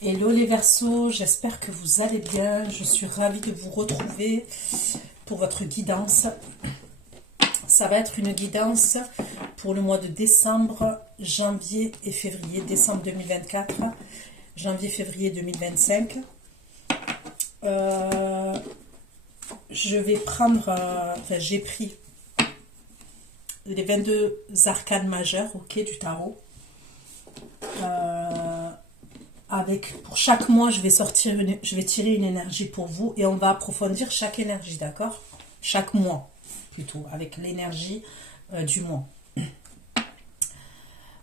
Hello les Verseaux, j'espère que vous allez bien. Je suis ravie de vous retrouver pour votre guidance. Ça va être une guidance pour le mois de décembre, janvier et février. Décembre 2024, janvier, février 2025. Je vais prendre, j'ai pris les 22 arcanes majeures, ok, du tarot. Pour chaque mois, je vais tirer une énergie pour vous et on va approfondir chaque énergie, d'accord? Chaque mois, plutôt, avec l'énergie du mois.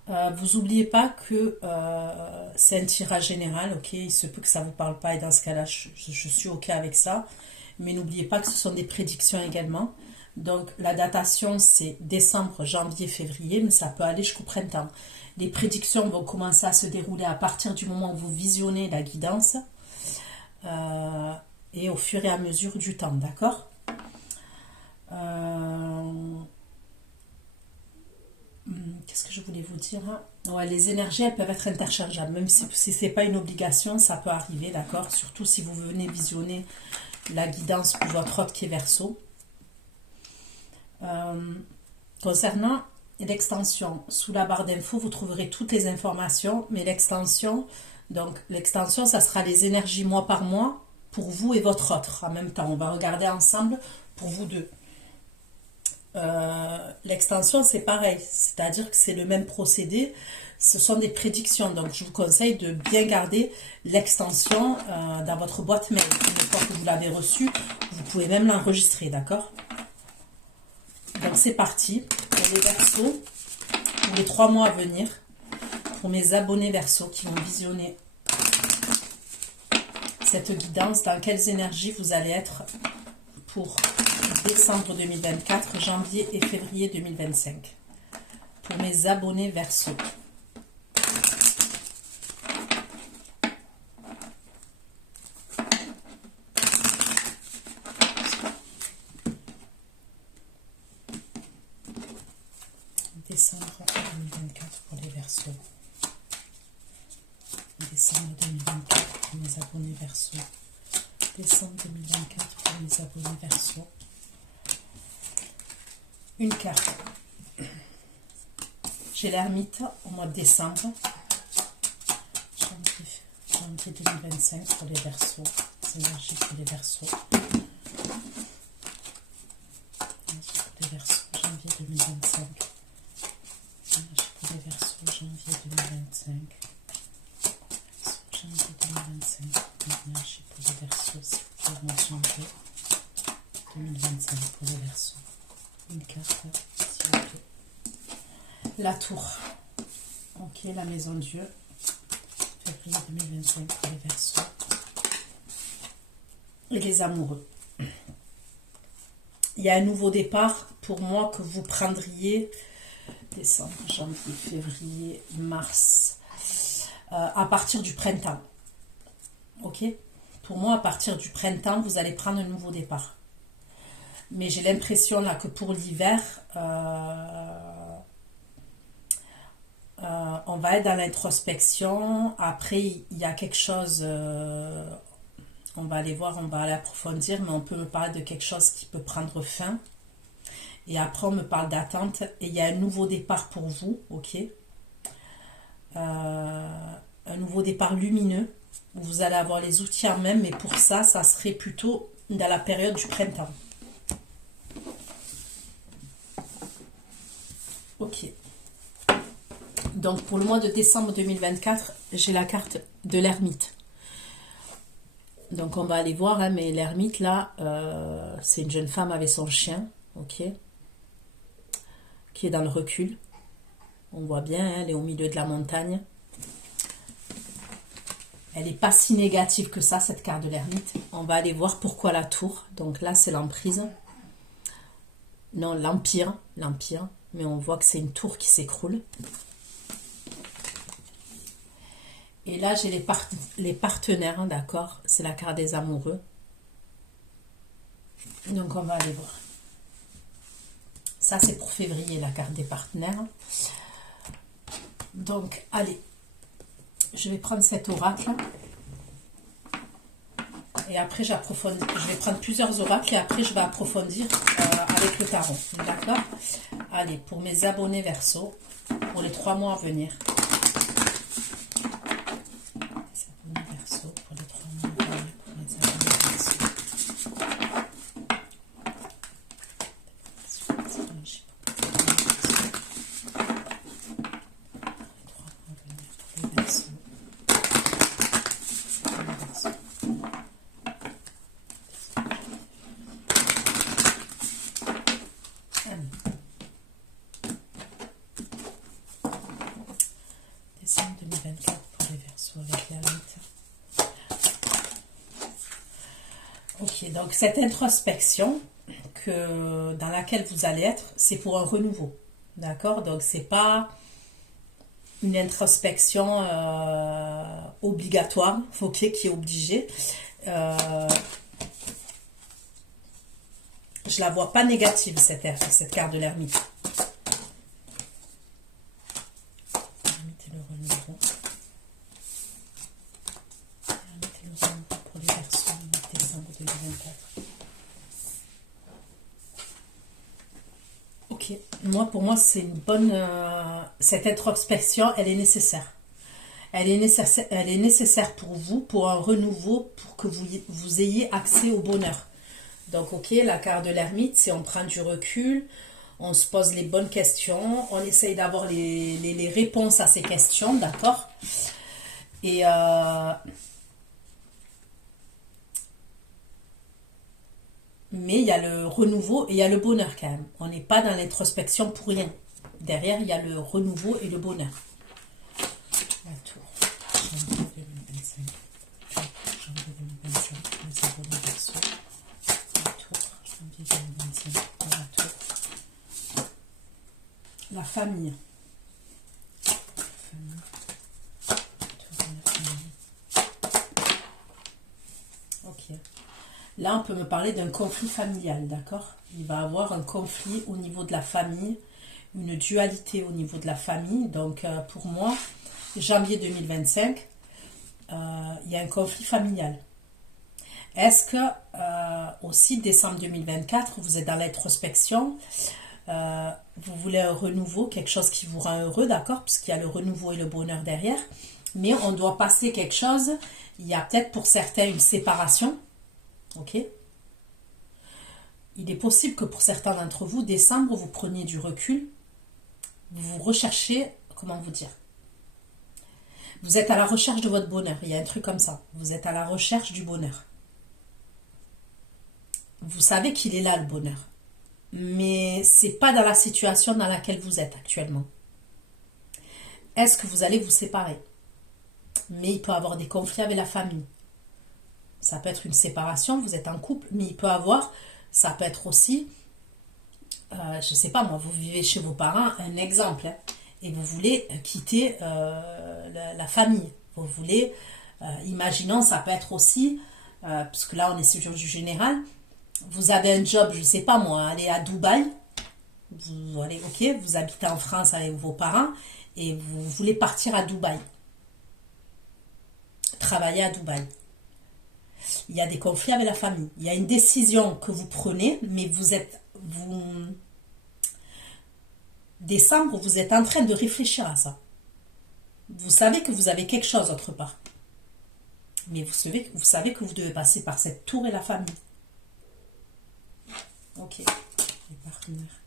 Vous n'oubliez pas que c'est un tirage général, ok? Il se peut que ça ne vous parle pas et dans ce cas-là, je suis ok avec ça. Mais n'oubliez pas que ce sont des prédictions également. Donc la datation, c'est décembre, janvier, février, mais ça peut aller jusqu'au printemps. Les prédictions vont commencer à se dérouler à partir du moment où vous visionnez la guidance et au fur et à mesure du temps, d'accord? Qu'est-ce que je voulais vous dire? Ouais, les énergies, elles peuvent être interchangeables, même si ce n'est pas une obligation, ça peut arriver, d'accord? Surtout si vous venez visionner la guidance pour votre hôte qui est Verseau. Concernant l'extension, sous la barre d'infos, vous trouverez toutes les informations, mais l'extension, ça sera les énergies mois par mois pour vous et votre autre en même temps. On va regarder ensemble pour vous deux. L'extension, c'est pareil, c'est-à-dire que c'est le même procédé, ce sont des prédictions, donc je vous conseille de bien garder l'extension dans votre boîte mail. Une fois que vous l'avez reçue, vous pouvez même l'enregistrer, d'accord? Donc c'est parti pour les Verseaux, pour les 3 mois à venir, pour mes abonnés Verseaux qui vont visionner cette guidance, dans quelles énergies vous allez être pour décembre 2024, janvier et février 2025. Pour mes abonnés Verseaux. Décembre 2024 pour les Verseaux. Décembre 2024 pour mes abonnés Verseaux. Décembre 2024 pour mes abonnés Verseaux. Une carte. J'ai l'ermite au mois de décembre. Janvier 2025 pour les Verseaux. Énergie pour les Verseaux. Pour les Verseaux, janvier 2025. Énergie pour les Verseaux, janvier 2025. Janvier 2025. Énergie pour les Verseaux, s'il vous plaît, janvier 2025 pour les Verseaux. Une carte, s'il vous plaît. La tour. Ok, la maison Dieu. Février 2025 pour les Verseaux. Et les amoureux. Il y a un nouveau départ pour moi que vous prendriez décembre, janvier, février, mars, à partir du printemps. Ok? Pour moi, à partir du printemps, vous allez prendre un nouveau départ. Mais j'ai l'impression là que pour l'hiver, on va être dans l'introspection. Après, il y a quelque chose, on va aller voir, on va aller approfondir, mais on peut me parler de quelque chose qui peut prendre fin. Et après, on me parle d'attente. Et il y a un nouveau départ pour vous, ok? Un nouveau départ lumineux, où vous allez avoir les outils en main, mais pour ça, ça serait plutôt dans la période du printemps. Ok. Donc pour le mois de décembre 2024, j'ai la carte de l'ermite. Donc on va aller voir, hein, mais l'ermite là, c'est une jeune femme avec son chien, ok, qui est dans le recul. On voit bien, hein, elle est au milieu de la montagne. Elle n'est pas si négative que ça, cette carte de l'ermite. On va aller voir pourquoi la tour. Donc là, c'est l'emprise. Non, l'empire. Mais on voit que c'est une tour qui s'écroule. Et là, j'ai les partenaires, hein, d'accord? C'est la carte des amoureux. Donc, on va aller voir. Ça, c'est pour février, la carte des partenaires. Donc, allez. Je vais prendre cet oracle. Et après, j'approfondis. Je vais prendre plusieurs oracles et après, je vais approfondir avec le tarot. D'accord? Allez, pour mes abonnés Verseau, pour les 3 mois à venir. Les abonnés Verseau, pour les 3 mois à venir, pour mes abonnés Verseau. Décembre 2024 pour les Verseaux avec l'ermite. Ok, donc cette introspection dans laquelle vous allez être, c'est pour un renouveau. D'accord? Donc c'est pas une introspection obligatoire, ok, qui est obligée. Je la vois pas négative, cette carte de l'ermite. L'ermite et le renouveau. L'ermite et le renouveau pour les Verseaux, décembre 2024. Ok, pour moi, c'est une bonne... cette introspection, elle est nécessaire. Elle est nécessaire pour vous, pour un renouveau, pour que vous ayez accès au bonheur. Donc, ok, la carte de l'ermite, c'est on prend du recul, on se pose les bonnes questions, on essaye d'avoir les réponses à ces questions, d'accord? Et mais il y a le renouveau et il y a le bonheur quand même. On n'est pas dans l'introspection pour rien. Derrière, il y a le renouveau et le bonheur. La tour. Janvier 2025. Janvier 2025. Les abonnés Verseau. La tour. Janvier 2025. La tour. La famille. Ok. Là, on peut me parler d'un conflit familial, d'accord? Il va y avoir un conflit au niveau de la famille, une dualité au niveau de la famille. Donc, pour moi, janvier 2025, il y a un conflit familial. Est-ce que, aussi, décembre 2024, vous êtes dans l'introspection, vous voulez un renouveau, quelque chose qui vous rend heureux, d'accord? Puisqu'il y a le renouveau et le bonheur derrière. Mais on doit passer quelque chose. Il y a peut-être pour certains une séparation. Ok? Il est possible que pour certains d'entre vous, décembre, vous preniez du recul. Vous recherchez, comment vous dire? Vous êtes à la recherche de votre bonheur. Il y a un truc comme ça. Vous êtes à la recherche du bonheur. Vous savez qu'il est là, le bonheur. Mais c'est pas dans la situation dans laquelle vous êtes actuellement. Est-ce que vous allez vous séparer? Mais il peut y avoir des conflits avec la famille. Ça peut être une séparation, vous êtes en couple, mais ça peut être aussi, je sais pas moi, vous vivez chez vos parents, un exemple, hein, et vous voulez quitter la famille. Vous voulez, imaginons, ça peut être aussi, parce que là on est sur du général, vous avez un job, je sais pas moi, aller à Dubaï, vous allez, ok, vous habitez en France avec vos parents, et vous voulez partir à Dubaï, travailler à Dubaï. Il y a des conflits avec la famille. Il y a une décision que vous prenez, mais décembre, vous êtes en train de réfléchir à ça. Vous savez que vous avez quelque chose autre part. Mais vous savez que vous devez passer par cette tour et la famille. Ok. Les partenaires.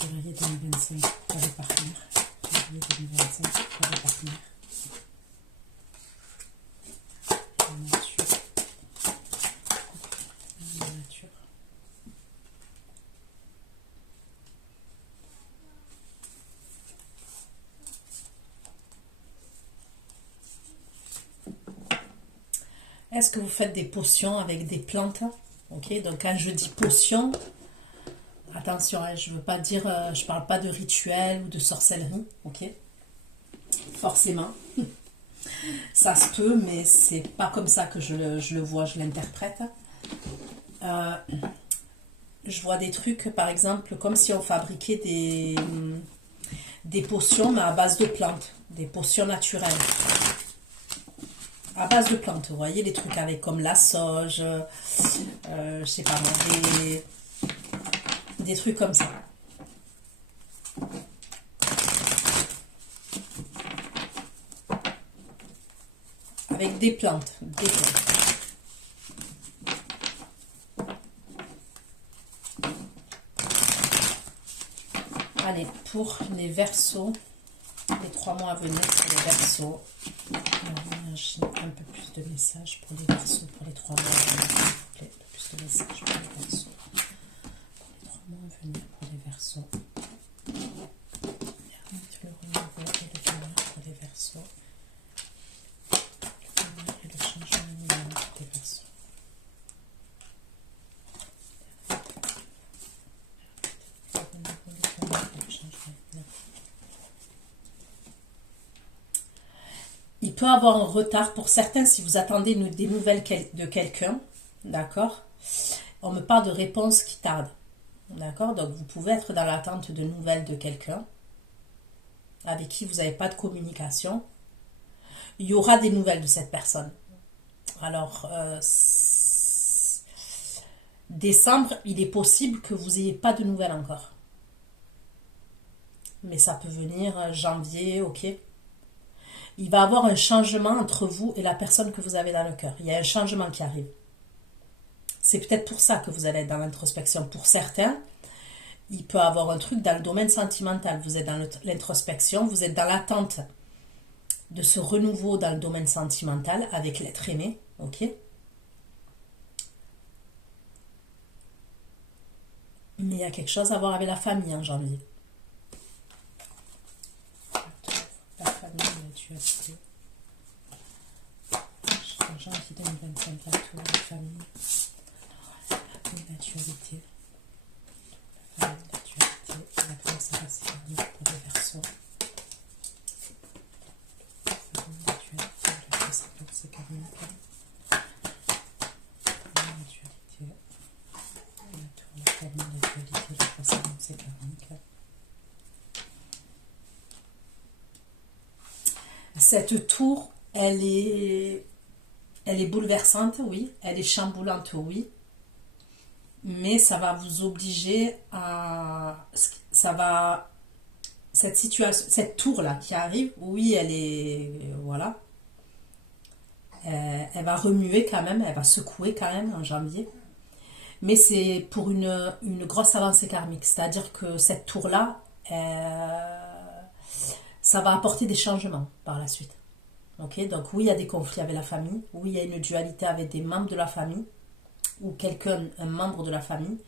Février 2025 pour les partenaires. Février 2025 pour les partenaires. La nature. La nature. Est-ce que vous faites des potions avec des plantes? Ok, donc quand je dis potion, attention, hein, je veux pas dire, je parle pas de rituel ou de sorcellerie, ok? Forcément. Ça se peut, mais c'est pas comme ça que je le vois, je l'interprète. Je vois des trucs, par exemple, comme si on fabriquait des potions, mais à base de plantes, des potions naturelles. à base de plantes, vous voyez, les trucs avec comme la sauge, je sais pas moi, des trucs comme ça. Avec des plantes, des plantes. Allez, pour les Verseaux, les 3 mois à venir pour les Verseaux. J'ai un peu plus de messages pour les Verseaux, pour les 3 mois à venir, s'il vous plaît. Un peu plus de messages pour les Verseaux. Pour les 3 mois à venir pour les Verseaux. Le renouveau et le bonheur pour les Verseaux. Le bonheur et le changement animal pour les Verseaux. Il peut avoir un retard pour certains si vous attendez des nouvelles de quelqu'un, d'accord? On me parle de réponses qui tardent, d'accord? Donc vous pouvez être dans l'attente de nouvelles de quelqu'un avec qui vous n'avez pas de communication. Il y aura des nouvelles de cette personne. Alors, décembre, il est possible que vous n'ayez pas de nouvelles encore. Mais ça peut venir janvier, ok? Il va y avoir un changement entre vous et la personne que vous avez dans le cœur. Il y a un changement qui arrive. C'est peut-être pour ça que vous allez être dans l'introspection. Pour certains, il peut y avoir un truc dans le domaine sentimental. Vous êtes dans l'introspection, vous êtes dans l'attente de ce renouveau dans le domaine sentimental avec l'être aimé, ok? Mais il y a quelque chose à voir avec la famille en janvier. La famille, la dualité. Janvier 2025, la tour, la famille. La dualité. La famille, la dualité. La famille, ça reste fermé pour les Verseaux. La famille, la dualité. La famille, c'est karmique. La dualité. La tour, la famille, la dualité. La famille, c'est karmique. Cette tour, elle est bouleversante, oui. Elle est chamboulante, oui. Mais ça va vous obliger à... Cette situation, cette tour-là qui arrive, oui, elle est... Voilà. Elle va remuer quand même, elle va secouer quand même en janvier. Mais c'est pour une grosse avancée karmique. C'est-à-dire que cette tour-là... ça va apporter des changements par la suite. Ok, donc oui, il y a des conflits avec la famille, oui, il y a une dualité avec des membres de la famille, ou quelqu'un, un membre de la famille,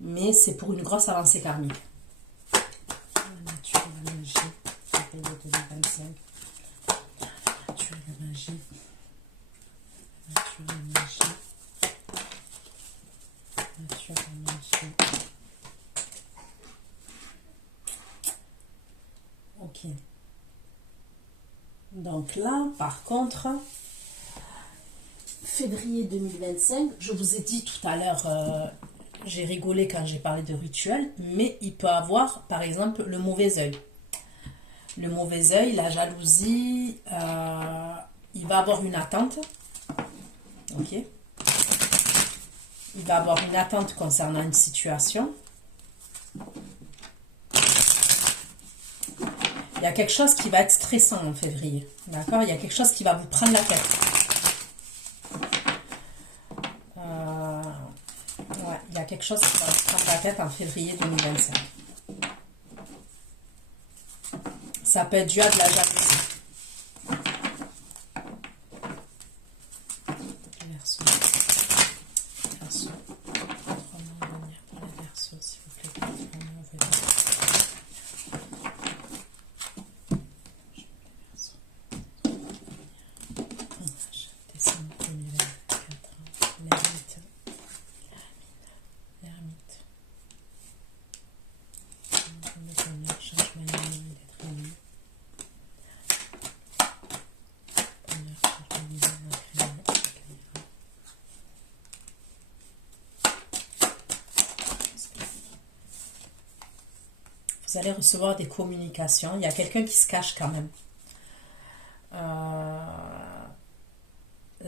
mais c'est pour une grosse avancée karmique. La nature et la magie, février 2025. La nature et la magie. La nature et la magie. La nature et la magie. Ok. Donc là, par contre, février 2025, je vous ai dit tout à l'heure, j'ai rigolé quand j'ai parlé de rituel, mais il peut avoir, par exemple, le mauvais œil. Le mauvais œil, la jalousie, il va avoir une attente. Ok. Il va avoir une attente concernant une situation. Il y a quelque chose qui va être stressant en février. D'accord? Il y a quelque chose qui va vous prendre la tête. Ouais, il y a quelque chose qui va vous prendre la tête en février 2025. Ça peut être dû à de la jalousie. Les Verseaux. Les Verseaux. 3 mois à venir pour les Verseaux, s'il vous plaît. 3 mois à venir. Décembre 2024. L'ermite. L'ermite. Le changement d'être aimé. Vous allez recevoir des communications. Il y a quelqu'un qui se cache quand même.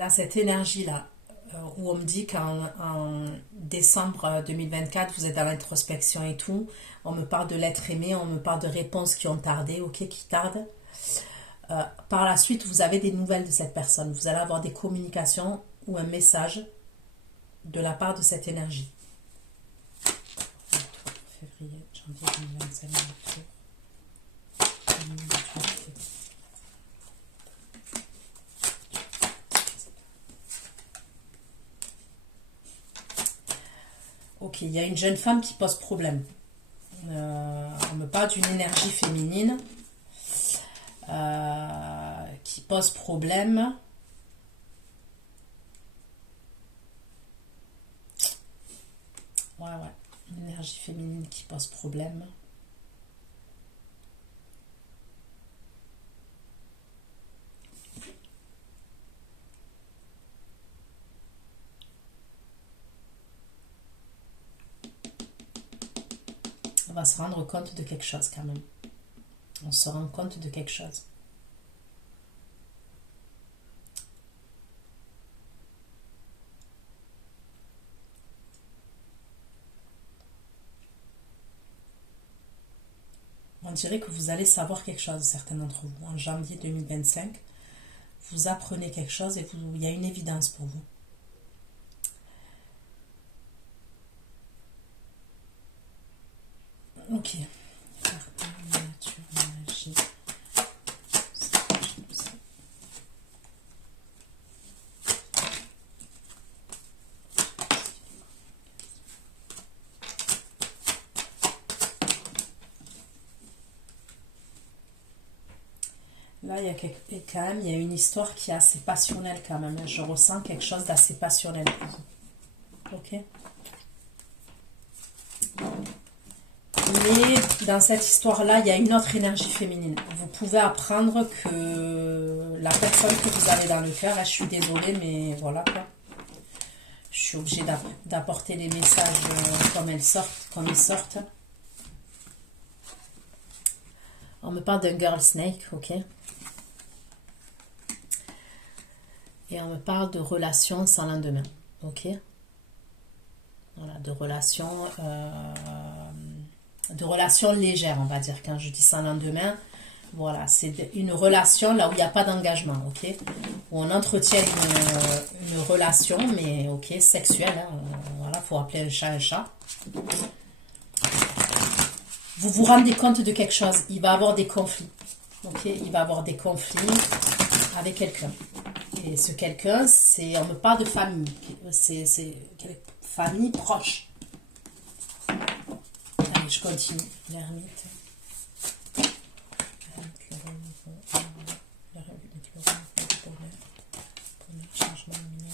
là, cette énergie-là, où on me dit qu'en décembre 2024, vous êtes dans l'introspection et tout, on me parle de l'être aimé, on me parle de réponses qui ont tardé, ok, qui tardent. Par la suite, vous avez des nouvelles de cette personne. Vous allez avoir des communications ou un message de la part de cette énergie. Février, janvier 2025, ok, il y a une jeune femme qui pose problème. On me parle d'une énergie féminine qui pose problème. Ouais, une énergie féminine qui pose problème. On va se rendre compte de quelque chose quand même. On se rend compte de quelque chose. On dirait que vous allez savoir quelque chose, certains d'entre vous. En janvier 2025, vous apprenez quelque chose et il y a une évidence pour vous. Ok. Nature, magie. Là, il y a une histoire qui est assez passionnelle quand même. Je ressens quelque chose d'assez passionnel pour vous. Ok. Mais dans cette histoire-là, il y a une autre énergie féminine. Vous pouvez apprendre que la personne que vous avez dans le cœur, je suis désolée, mais voilà quoi. Je suis obligée d'apporter les messages comme ils sortent. On me parle d'un girl snake, ok. Et on me parle de relations sans lendemain, ok. Voilà, de relations légères, on va dire. Quand je dis sans lendemain, voilà, c'est une relation là où il n'y a pas d'engagement, ok. Où on entretient une relation, mais ok, sexuelle, hein, voilà, faut appeler un chat un chat. Vous vous rendez compte de quelque chose, il va y avoir des conflits, ok. Il va y avoir des conflits avec quelqu'un. Et ce quelqu'un, on me parle de famille, c'est famille proche. Allez, je continue. L'ermite. Changement lumineux,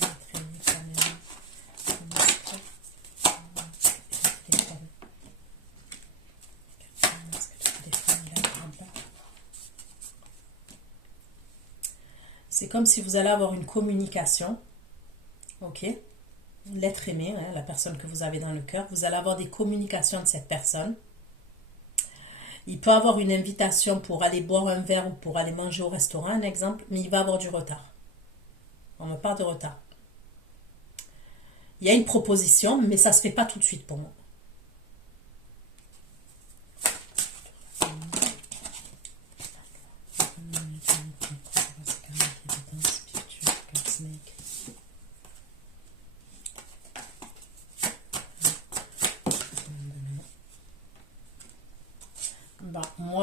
c'est comme si vous allez avoir une communication, ok, l'être aimé, hein, la personne que vous avez dans le cœur, vous allez avoir des communications de cette personne. Il peut avoir une invitation pour aller boire un verre ou pour aller manger au restaurant, un exemple, mais il va avoir du retard. On me parle de retard. Il y a une proposition, mais ça ne se fait pas tout de suite pour moi.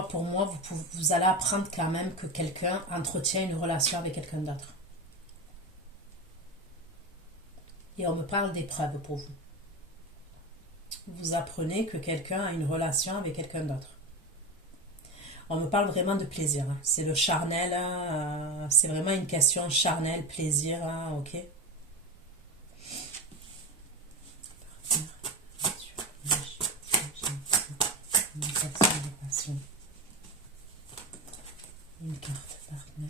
Pour moi, vous allez apprendre quand même que quelqu'un entretient une relation avec quelqu'un d'autre. Et on me parle d'épreuve pour vous. Vous apprenez que quelqu'un a une relation avec quelqu'un d'autre. On me parle vraiment de plaisir. Hein. C'est le charnel, c'est vraiment une question charnel, plaisir, hein, ok. Une carte partenaire.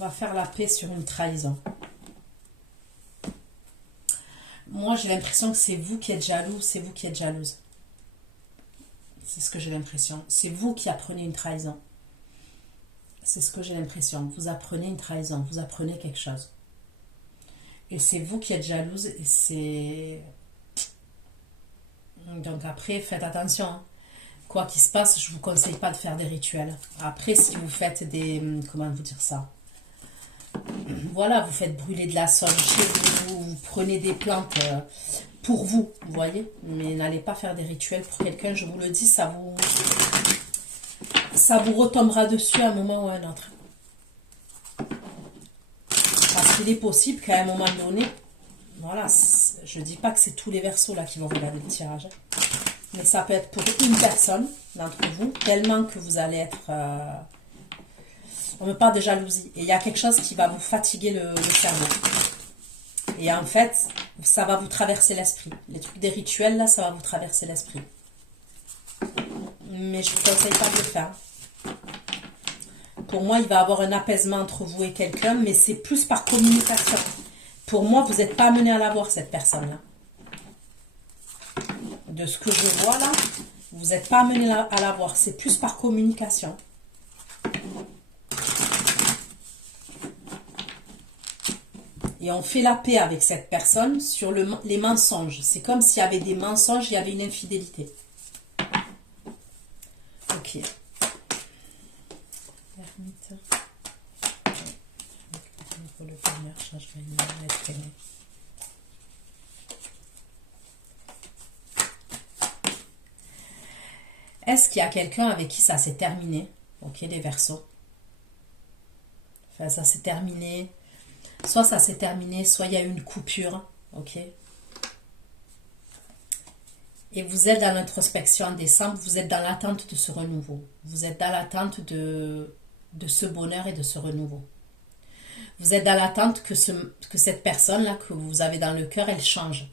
va faire la paix sur une trahison. Moi, j'ai l'impression que c'est vous qui êtes jaloux, c'est vous qui êtes jalouse. C'est ce que j'ai l'impression. C'est vous qui apprenez une trahison. C'est ce que j'ai l'impression. Vous apprenez une trahison, vous apprenez quelque chose. Et c'est vous qui êtes jalouse et c'est... Donc après, faites attention. Hein. Quoi qu'il se passe, je ne vous conseille pas de faire des rituels. Après, si vous faites des... Comment vous dire ça? Voilà, vous faites brûler de la sauge chez vous, vous prenez des plantes pour vous, vous voyez. Mais n'allez pas faire des rituels pour quelqu'un, je vous le dis, ça vous retombera dessus à un moment ou à un autre. Parce qu'il est possible qu'à un moment donné, voilà, je ne dis pas que c'est tous les versos là qui vont regarder le tirage. Mais ça peut être pour une personne d'entre vous, tellement que vous allez être... on me parle de jalousie. Et il y a quelque chose qui va vous fatiguer le cerveau. Et en fait, ça va vous traverser l'esprit. Les trucs des rituels, là, ça va vous traverser l'esprit. Mais je ne vous conseille pas de le faire. Pour moi, il va y avoir un apaisement entre vous et quelqu'un, mais c'est plus par communication. Pour moi, vous n'êtes pas amené à la voir, cette personne-là. De ce que je vois là, vous n'êtes pas amené à la voir. C'est plus par communication. Et on fait la paix avec cette personne sur les mensonges. C'est comme s'il y avait des mensonges, il y avait une infidélité. Ok. Ermite. Est-ce qu'il y a quelqu'un avec qui ça s'est terminé? Ok, les Verseaux. Enfin, ça s'est terminé. Soit ça s'est terminé, soit il y a eu une coupure. Ok. Et vous êtes dans l'introspection en décembre, vous êtes dans l'attente de ce renouveau. Vous êtes dans l'attente de ce bonheur et de ce renouveau. Vous êtes dans l'attente que cette personne-là que vous avez dans le cœur, elle change.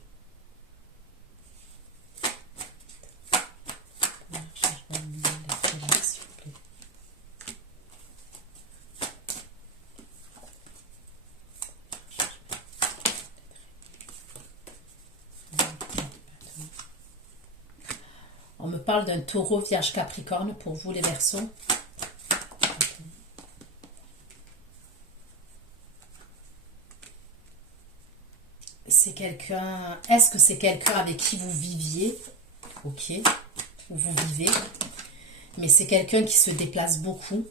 On me parle d'un taureau vierge capricorne pour vous les Verseaux. C'est quelqu'un... Est-ce que c'est quelqu'un avec qui vous viviez? Ok. Ou vous vivez. Mais c'est quelqu'un qui se déplace beaucoup.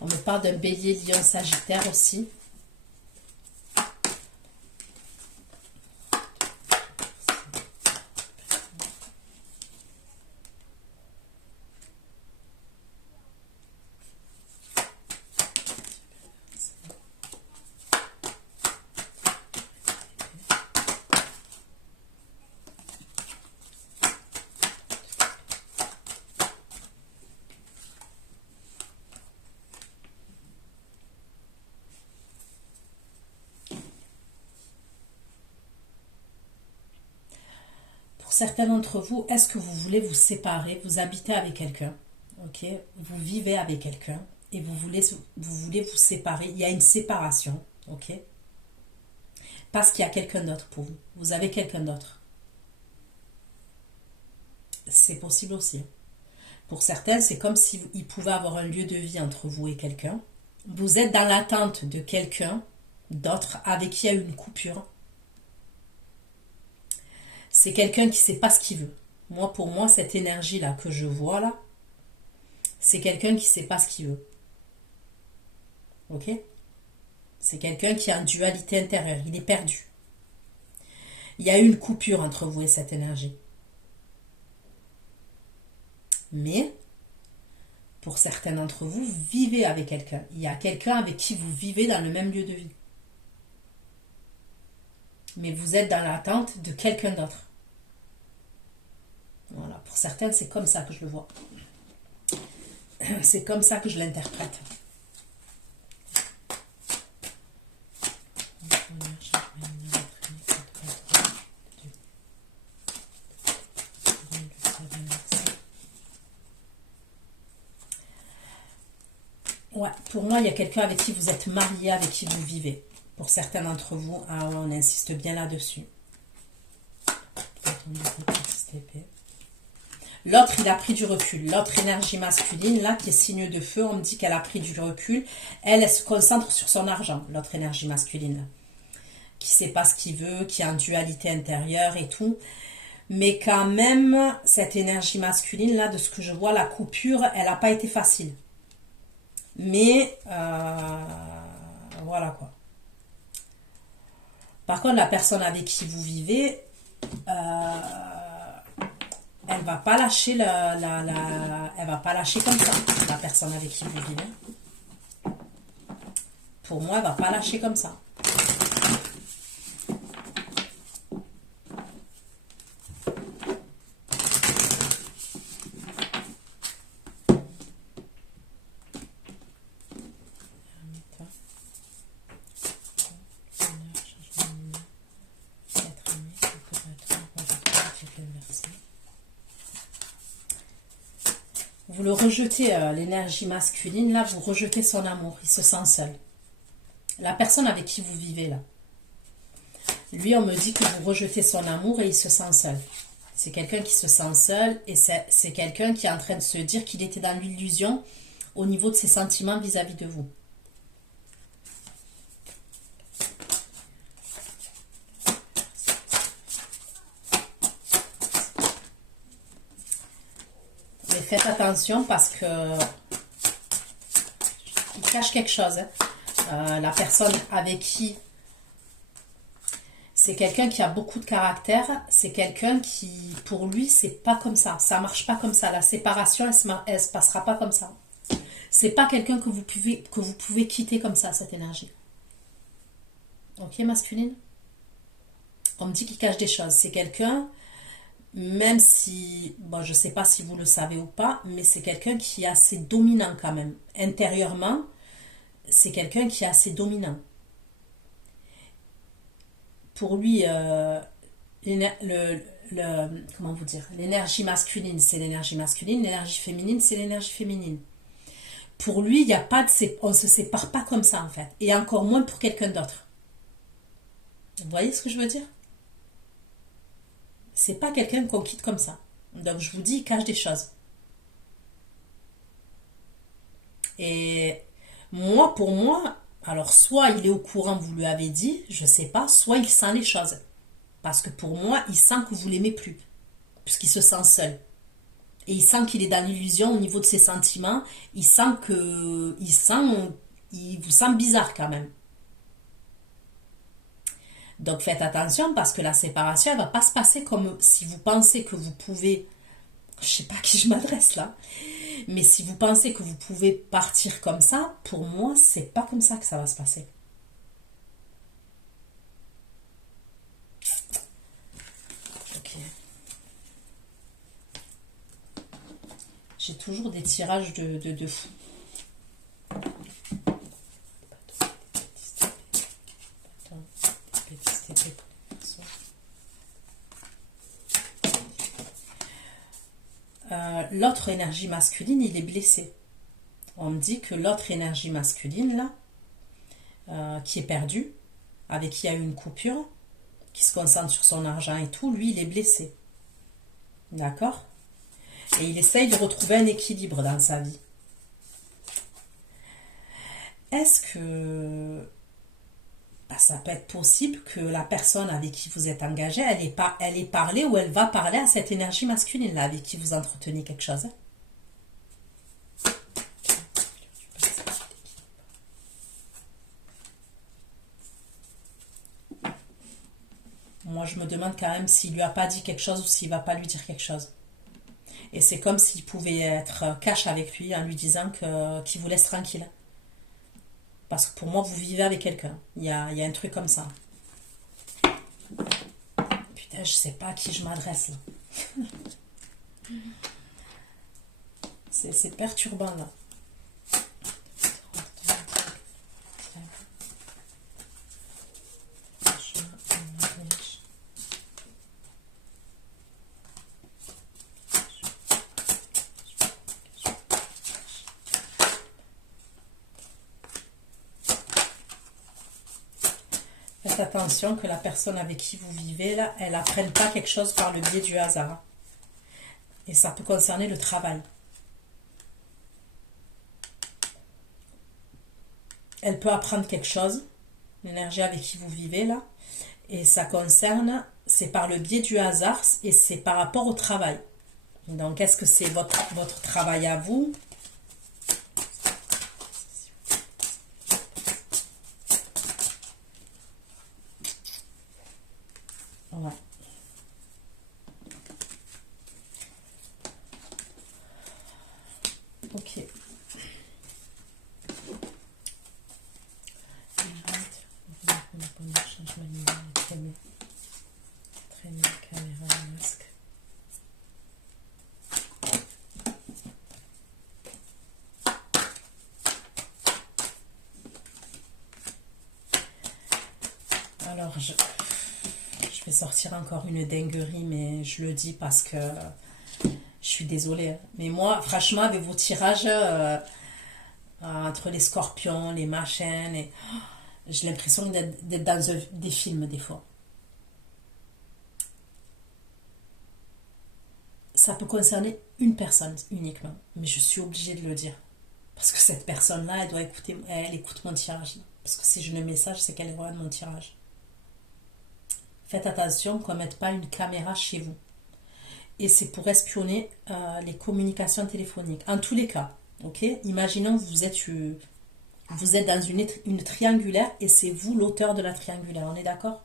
On me parle d'un bélier, lion, sagittaire aussi. Certains d'entre vous, est-ce que vous voulez vous séparer? Vous habitez avec quelqu'un, ok? Vous vivez avec quelqu'un et vous voulez vous séparer. Il y a une séparation, ok? Parce qu'il y a quelqu'un d'autre pour vous. Vous avez quelqu'un d'autre. C'est possible aussi. Pour certains, c'est comme s'il pouvait avoir un lieu de vie entre vous et quelqu'un. Vous êtes dans l'attente de quelqu'un d'autre avec qui il y a eu une coupure. C'est quelqu'un qui ne sait pas ce qu'il veut. Moi, pour moi, cette énergie-là que je vois là, c'est quelqu'un qui ne sait pas ce qu'il veut. Ok? C'est quelqu'un qui a une dualité intérieure. Il est perdu. Il y a eu une coupure entre vous et cette énergie. Mais, pour certains d'entre vous, vous vivez avec quelqu'un. Il y a quelqu'un avec qui vous vivez dans le même lieu de vie. Mais vous êtes dans l'attente de quelqu'un d'autre. Voilà, pour certains, c'est comme ça que je le vois. C'est comme ça que je l'interprète. Ouais, pour moi, il y a quelqu'un avec qui vous êtes marié, avec qui vous vivez. Pour certains d'entre vous, ah, on insiste bien là-dessus. L'autre, il a pris du recul. L'autre énergie masculine, là, qui est signe de feu, on me dit qu'elle a pris du recul. Elle se concentre sur son argent, l'autre énergie masculine, là, qui ne sait pas ce qu'il veut, qui a une dualité intérieure et tout. Mais quand même, cette énergie masculine, là, de ce que je vois, la coupure, elle n'a pas été facile. Mais, voilà quoi. Par contre, la personne avec qui vous vivez, elle va pas lâcher elle va pas lâcher comme ça, la personne avec qui vous vivez. Pour moi, elle va pas lâcher comme ça. Vous le rejetez, l'énergie masculine, là, vous rejetez son amour, il se sent seul. La personne avec qui vous vivez, là, lui, on me dit que vous rejetez son amour et il se sent seul. C'est quelqu'un qui se sent seul et c'est quelqu'un qui est en train de se dire qu'il était dans l'illusion au niveau de ses sentiments vis-à-vis de vous. Mais faites attention parce que il cache quelque chose. Hein. La personne avec qui... C'est quelqu'un qui a beaucoup de caractère. C'est quelqu'un qui, pour lui, c'est pas comme ça. Ça marche pas comme ça. La séparation, elle se passera pas comme ça. C'est pas quelqu'un que vous pouvez quitter comme ça, cette énergie. Ok, masculine? On me dit qu'il cache des choses. C'est quelqu'un, même si, bon, je sais pas si vous le savez ou pas, mais c'est quelqu'un qui est assez dominant quand même. Intérieurement, c'est quelqu'un qui est assez dominant. Pour lui, comment vous dire, l'énergie masculine, c'est l'énergie masculine, l'énergie féminine, c'est l'énergie féminine. Pour lui, il n'y a pas de, on ne se sépare pas comme ça en fait, et encore moins pour quelqu'un d'autre. Vous voyez ce que je veux dire? C'est pas quelqu'un qu'on quitte comme ça. Donc je vous dis, il cache des choses. Et moi, pour moi, alors soit il est au courant, vous lui avez dit, je sais pas, soit il sent les choses. Parce que pour moi, il sent que vous l'aimez plus, puisqu'il se sent seul. Et il sent qu'il est dans l'illusion au niveau de ses sentiments. Il vous sent bizarre quand même. Donc faites attention parce que la séparation, elle va pas se passer comme si vous pensez que vous pouvez, je sais pas à qui je m'adresse là, mais si vous pensez que vous pouvez partir comme ça, pour moi, c'est pas comme ça que ça va se passer. Ok. J'ai toujours des tirages de fou. L'autre énergie masculine, il est blessé. On me dit que l'autre énergie masculine, là, qui est perdue, avec qui il y a eu une coupure, qui se concentre sur son argent et tout, lui, il est blessé. D'accord? Et il essaye de retrouver un équilibre dans sa vie. Est-ce que ça peut être possible que la personne avec qui vous êtes engagé, elle ait parlé ou elle va parler à cette énergie masculine là, avec qui vous entretenez quelque chose? Moi, je me demande quand même s'il lui a pas dit quelque chose ou s'il va pas lui dire quelque chose. Et c'est comme s'il pouvait être cash avec lui en lui disant qu'il vous laisse tranquille. Parce que pour moi, vous vivez avec quelqu'un. Il y a un truc comme ça. Putain, je sais pas à qui je m'adresse là. C'est perturbant là. Faites attention que la personne avec qui vous vivez, là, elle n'apprenne pas quelque chose par le biais du hasard. Et ça peut concerner le travail. Elle peut apprendre quelque chose, l'énergie avec qui vous vivez, là. Et ça concerne, c'est par le biais du hasard et c'est par rapport au travail. Donc, est-ce que c'est votre travail à vous? Ouais. Ok. Très bien, caméra, masque. Alors, je vais sortir encore une dinguerie, mais je le dis parce que je suis désolée. Mais moi, franchement, avec vos tirages entre les scorpions, les machins, j'ai l'impression d'être dans des films des fois. Ça peut concerner une personne uniquement, mais je suis obligée de le dire. Parce que cette personne-là, elle doit écouter, elle écoute mon tirage. Parce que si je le message, c'est qu'elle regarde mon tirage. Faites attention qu'on ne mette pas une caméra chez vous. Et c'est pour espionner les communications téléphoniques. En tous les cas, ok. Imaginons que vous êtes dans une triangulaire et c'est vous l'auteur de la triangulaire. On est d'accord?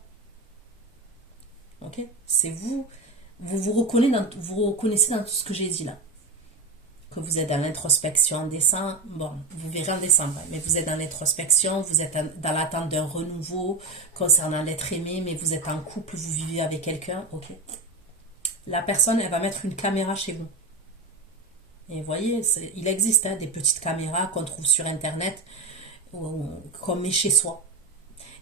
Ok. C'est vous. Vous reconnaissez dans tout ce que j'ai dit là. Que vous êtes dans l'introspection en décembre. Bon, vous verrez en décembre. Mais vous êtes dans l'introspection. Vous êtes dans l'attente d'un renouveau concernant l'être aimé. Mais vous êtes en couple. Vous vivez avec quelqu'un. Ok. La personne, elle va mettre une caméra chez vous. Et vous voyez, il existe des petites caméras qu'on trouve sur Internet, qu'on met chez soi.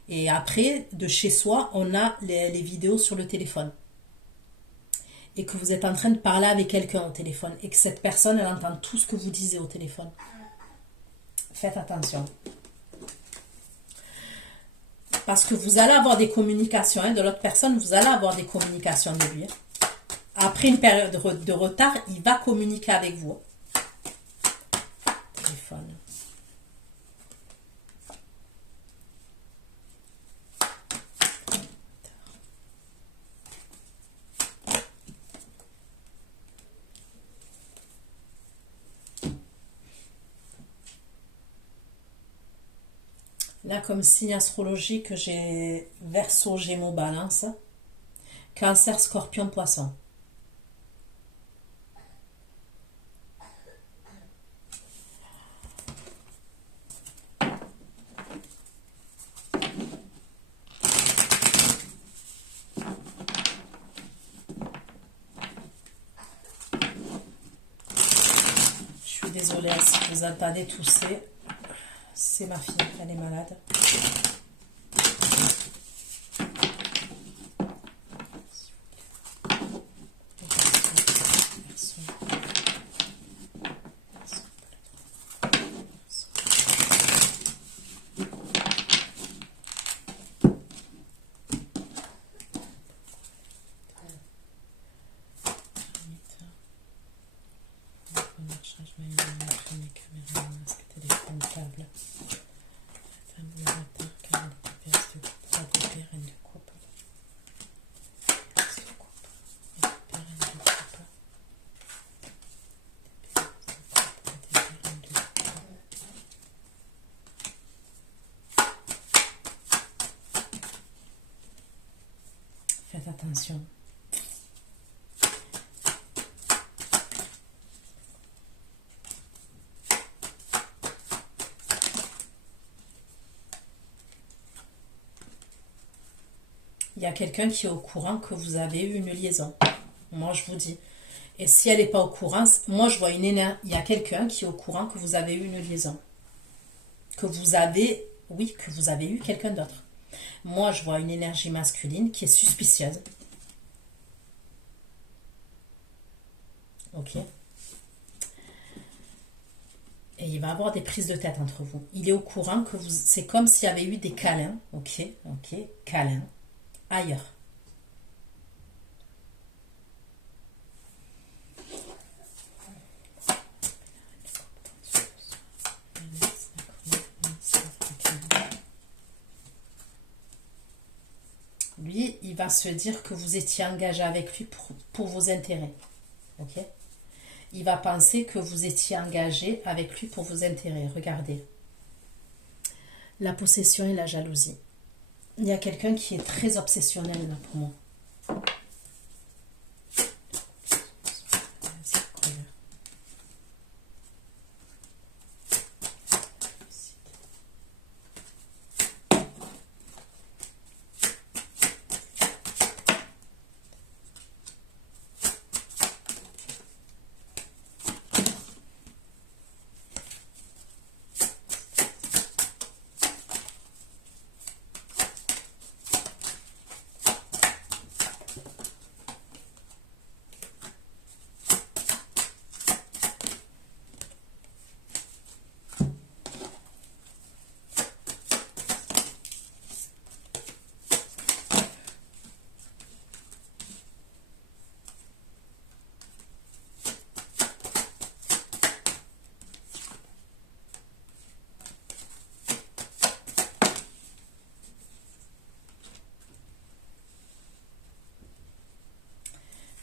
Et après, de chez soi, on a les vidéos sur le téléphone. Et que vous êtes en train de parler avec quelqu'un au téléphone. Et que cette personne, elle entend tout ce que vous disiez au téléphone. Faites attention. Parce que vous allez avoir des communications de l'autre personne, vous allez avoir des communications de lui. Après une période de retard, il va communiquer avec vous. Téléphone. Là, comme signe astrologique, j'ai Verseau, Gémeaux, Balance, Cancer, Scorpion, Poisson. Je suis désolée si vous entendez tousser. C'est ma fille, elle est malade. Faites attention. Il y a quelqu'un qui est au courant que vous avez eu une liaison. Moi, je vous dis. Et si elle n'est pas au courant, moi, je vois une énergie. Il y a quelqu'un qui est au courant que vous avez eu une liaison. Que vous avez, oui, que vous avez eu quelqu'un d'autre. Moi, je vois une énergie masculine qui est suspicieuse. Ok. Et il va avoir des prises de tête entre vous. Il est au courant que vous... C'est comme s'il y avait eu des câlins. Ok, ok, câlins. Ailleurs. Lui, il va se dire que vous étiez engagé avec lui pour vos intérêts. Ok? Il va penser que vous étiez engagé avec lui pour vos intérêts. Regardez. La possession et la jalousie. Il y a quelqu'un qui est très obsessionnel là pour moi.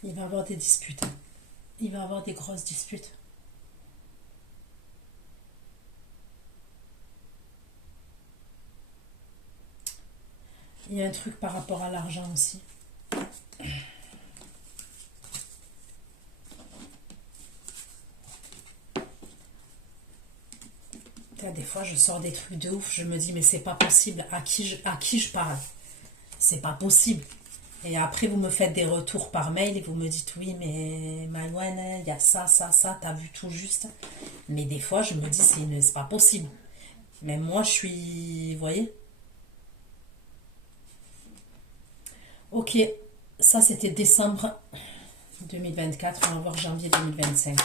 Il va avoir des disputes. Il va avoir des grosses disputes. Il y a un truc par rapport à l'argent aussi. Des fois, je sors des trucs de ouf. Je me dis, mais c'est pas possible. À qui je parle? C'est pas possible. Et après, vous me faites des retours par mail et vous me dites, oui, mais Maïwen, il y a ça, ça, ça, t'as vu tout juste. Mais des fois, je me dis, c'est pas possible. Même moi, je suis... Vous voyez? Ok, ça c'était décembre 2024. On va voir janvier 2025.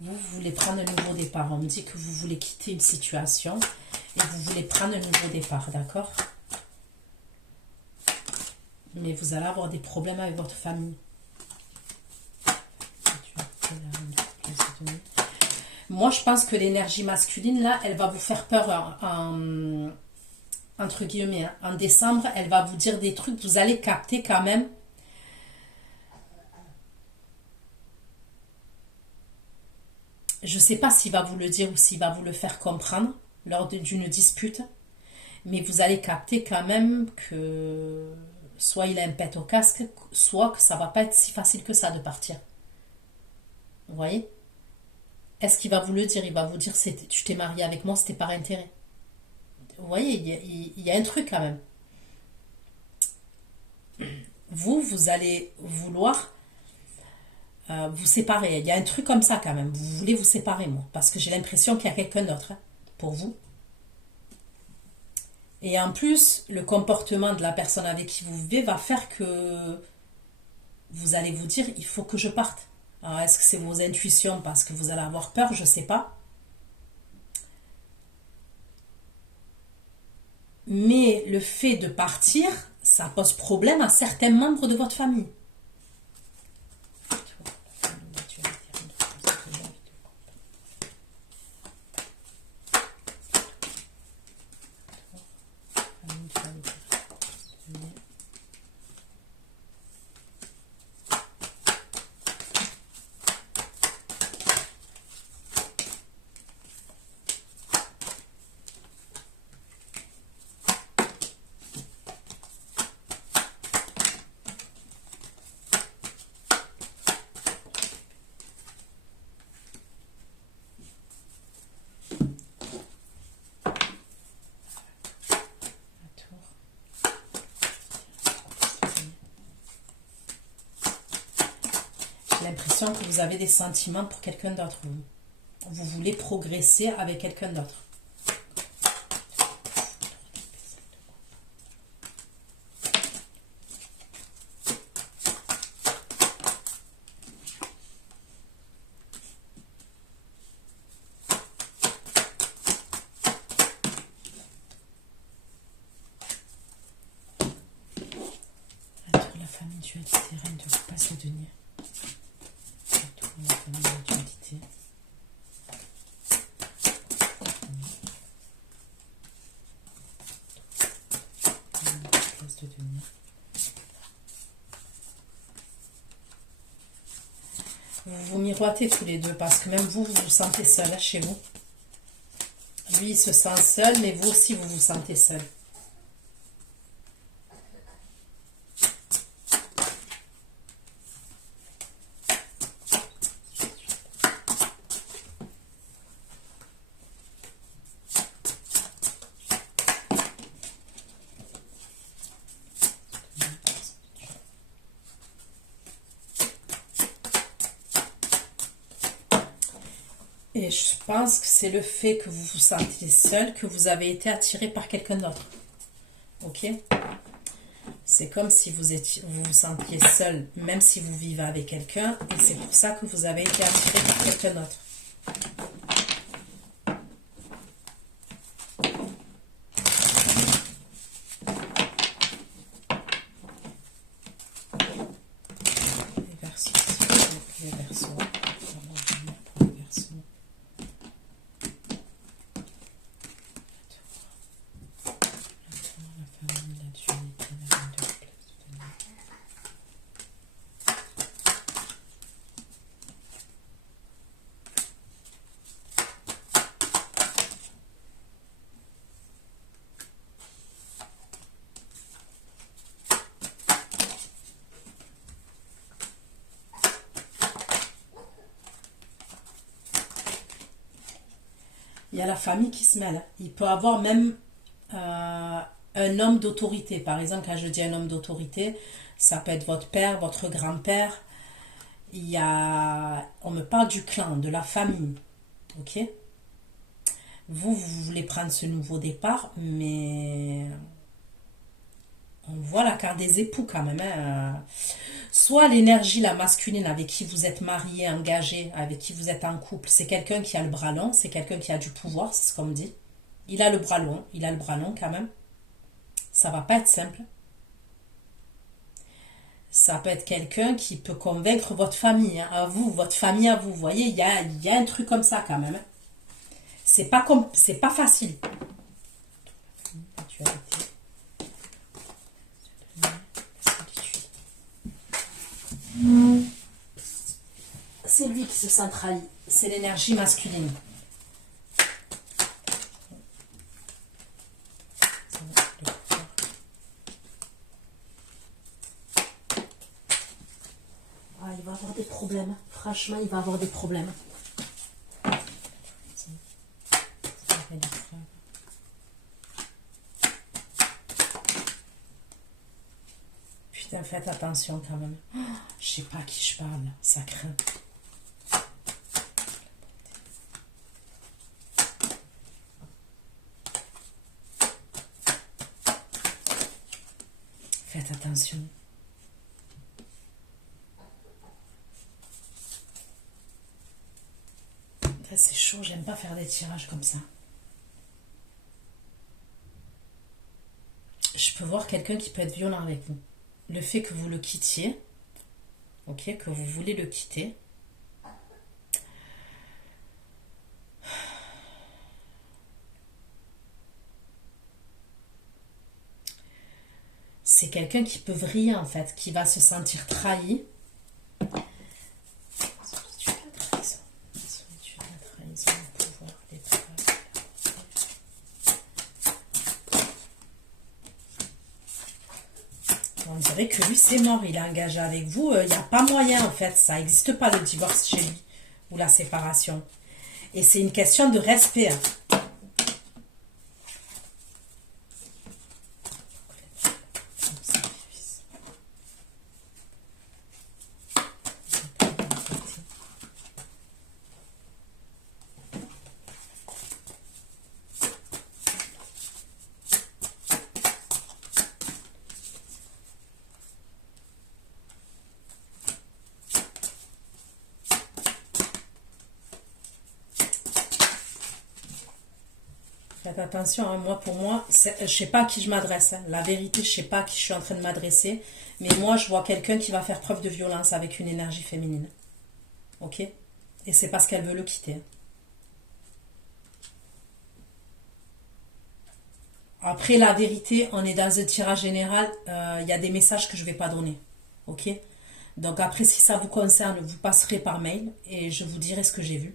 Vous voulez prendre un nouveau départ. On me dit que vous voulez quitter une situation et vous voulez prendre un nouveau départ, d'accord? Mais vous allez avoir des problèmes avec votre famille. Moi, je pense que l'énergie masculine, là, elle va vous faire peur entre guillemets. Hein. En décembre, elle va vous dire des trucs, vous allez capter quand même. Je ne sais pas s'il va vous le dire ou s'il va vous le faire comprendre lors d'une dispute. Mais vous allez capter quand même que soit il a un pet au casque, soit que ça va pas être si facile que ça de partir. Vous voyez? Est-ce qu'il va vous le dire? Il va vous dire, tu t'es marié avec moi, c'était par intérêt. Vous voyez, il y a un truc quand même. Vous allez vouloir vous séparer. Il y a un truc comme ça quand même. Vous voulez vous séparer, moi. Parce que j'ai l'impression qu'il y a quelqu'un d'autre hein, pour vous. Et en plus, le comportement de la personne avec qui vous vivez va faire que vous allez vous dire, il faut que je parte. Alors, est-ce que c'est vos intuitions parce que vous allez avoir peur? Je ne sais pas. Mais le fait de partir, ça pose problème à certains membres de votre famille. J'ai l'impression que vous avez des sentiments pour quelqu'un d'autre. vous voulez progresser avec quelqu'un d'autre. La famille dualité, reine de passe de denier. La famille dualité. De denier. Vous vous miroitez tous les deux parce que même vous, vous vous sentez seul là, chez vous. Lui, il se sent seul, mais vous aussi, vous vous sentez seul. Et je pense que c'est le fait que vous vous sentiez seul, que vous avez été attiré par quelqu'un d'autre. Ok? C'est comme si vous vous sentiez seul, même si vous vivez avec quelqu'un, et c'est pour ça que vous avez été attiré par quelqu'un d'autre. Les versos, les versos. Il y a la famille qui se mêle. Il peut avoir même un homme d'autorité. Par exemple, quand je dis un homme d'autorité, ça peut être votre père, votre grand-père. On me parle du clan, de la famille. Ok? Vous voulez prendre ce nouveau départ, mais on voit la carte des époux quand même. Hein. Soit l'énergie, la masculine avec qui vous êtes marié, engagé, avec qui vous êtes en couple, c'est quelqu'un qui a le bras long, c'est quelqu'un qui a du pouvoir, c'est ce qu'on me dit. Il a le bras long quand même. Ça va pas être simple. Ça peut être quelqu'un qui peut convaincre votre famille, hein, à vous, votre famille à vous. Vous voyez, il y a un truc comme ça quand même. Hein. C'est pas facile. C'est lui qui se sent trahi. C'est l'énergie masculine. Ah, il va avoir des problèmes. Franchement, il va avoir des problèmes. Putain, faites attention quand même. Oh, je sais pas à qui je parle. Ça craint. Faites attention. C'est chaud, j'aime pas faire des tirages comme ça. Je peux voir quelqu'un qui peut être violent avec vous. Le fait que vous le quittiez, ok, que vous voulez le quitter. C'est quelqu'un qui peut vriller en fait, qui va se sentir trahi. On dirait que lui c'est mort, il est engagé avec vous, il n'y a pas moyen en fait, ça n'existe pas le divorce chez lui, ou la séparation. Et c'est une question de respect. Hein. Faites attention, hein. Moi, pour moi, je sais pas à qui je m'adresse, hein. La vérité, je sais pas à qui je suis en train de m'adresser. Mais moi, je vois quelqu'un qui va faire preuve de violence avec une énergie féminine. Ok? Et c'est parce qu'elle veut le quitter, hein. Après, la vérité, on est dans un tirage général. Il y a des messages que je vais pas donner. Ok? Donc après, si ça vous concerne, vous passerez par mail et je vous dirai ce que j'ai vu.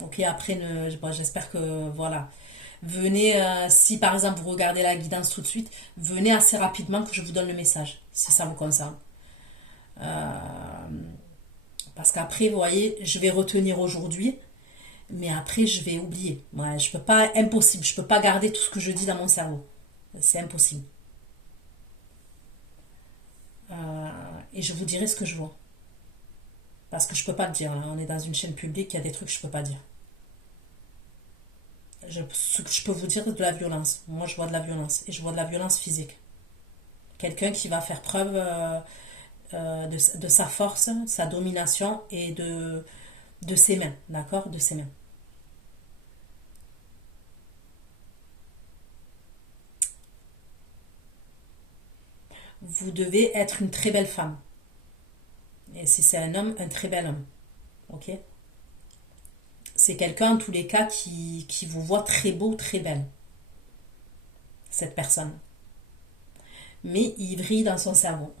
Ok, après, bon, j'espère que voilà. Venez, si par exemple vous regardez la guidance tout de suite, venez assez rapidement que je vous donne le message, si ça vous concerne. Parce qu'après, vous voyez, je vais retenir aujourd'hui, mais après, je vais oublier. Ouais, je peux pas, impossible, je peux pas garder tout ce que je dis dans mon cerveau. C'est impossible. Et je vous dirai ce que je vois. Parce que je peux pas le dire, hein. On est dans une chaîne publique, il y a des trucs que je peux pas dire. Ce que je peux vous dire, de la violence. Moi, je vois de la violence. Et je vois de la violence physique. Quelqu'un qui va faire preuve de sa force, sa domination et de ses mains. D'accord? De ses mains. Vous devez être une très belle femme. Et si c'est un homme, un très bel homme. Ok? C'est quelqu'un, en tous les cas, qui vous voit très beau, très belle. Cette personne. Mais il vrille dans son cerveau.